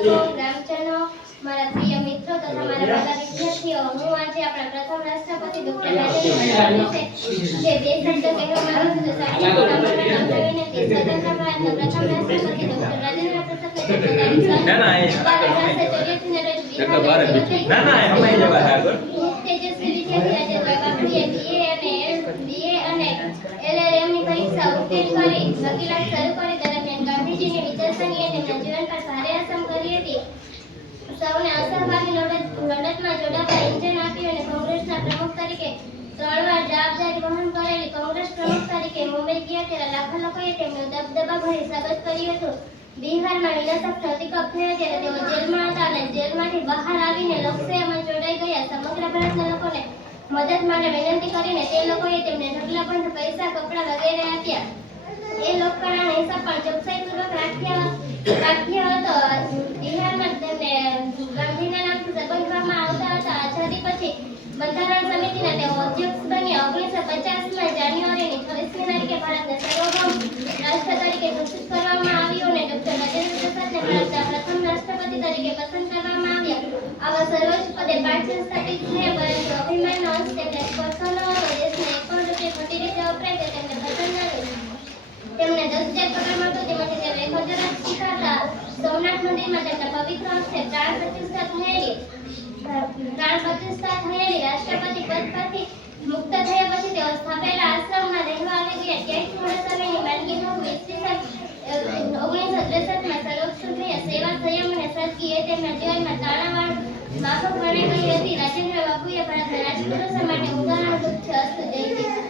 શિક્ષકો, ગ્રામજનો, મારા પ્રિય મિત્રો તથા મારા વાલા વિદ્યાર્થીઓ, હું આજે આપણા પ્રથમ રાષ્ટ્રપતિ ડોક્ટર રાજેન્દ્ર જે બે શબ્દ કહેવા માંગુ છું તો સાચી વિનંતી. સ્વતંત્ર ભારતના પ્રથમ રાષ્ટ્રપતિ ડોક્ટર રાજેન્દ્ર સૌને અસહભાગી લડતમાં જોડાવા ઇન્જન આપ્યું અને કોંગ્રેસના પ્રમુખ તરીકે 3 વાર જવાબદારી વહન કરેલી કોંગ્રેસ પ્રમુખ તરીકે મુંબઈ ગયા ત્યારે લાખો લોકોએ તેમનું દબદબાભર્યું સ્વાગત કર્યું હતું. બિહારમાં વિનાશક ધરતીકંપ થયો ત્યારે તેઓ જેલમાં હતા અને જેલમાંથી બહાર આવીને લોકસેવામાં જોડાઈ ગયા. સમગ્ર ભારતના લોકોને મદદ માટે વિનંતી કરીને તે લોકોએ તેમને ઢગલાબંધ પૈસા, કપડાં વગેરે આપ્યા. એ લોકકળાનો હિસાબ પણ ચોકસાઈપૂર્વક રાખ્યો હતો. બિહારમાં તેમને ગાંધીના નામથી સંબોધવામાં આવતા હતા. આઝાદી પછી બંધારણ સમિતિના તેઓ અધ્યક્ષ બન્યા. 1950માં જાન્યુઆરીની 26મી તારીખે ભારતને સાર્વભૌમ રાષ્ટ્ર તરીકે ઘોષિત કરવામાં આવ્યું અને ડોક્ટર રાજેન્દ્ર પ્રસાદને ભારતના પ્રથમ રાષ્ટ્રપતિ તરીકે પસંદ કરવામાં આવ્યા. આવા સર્વોચ્ચ પદે 5 સ્થાપિત થયા, પરંતુ અભિમાનનો અંશ તેમને સ્પર્શો ન હતો. દેશને 1 કરોડ રૂપિયા ખોટી રીતે વપરાય તે તેમને પસંદ નથી. તેમને 10,000 પગાર મળતો, તેમાંથી તેઓ 1,000 જ સ્વીકારતા. સોમનાથ મંદિરમાં તેમના પવિત્ર હસ્તે પ્રાણ પ્રતિષ્ઠા થયેલી રાષ્ટ્રપતિ પદ પરથી મુક્ત થયા પછી તેઓ સ્થાપેલા આશ્રમમાં રહેવા આવી ગયા. ત્યાંથી થોડા સમયની માંદગીનું ઈસવીસન 1963માં સર્વોચ્ચ સેવા, સંયમ અને સાદગી એ તેમના જીવનમાં તાણાવાળ માફક ગણાઈ ગઈ હતી. રાજેન્દ્ર બાપુએ ભારતના રાજપુરુષો માટે ઉદાહરણરૂપ છે. અસ્તુ. જય હિન્દ.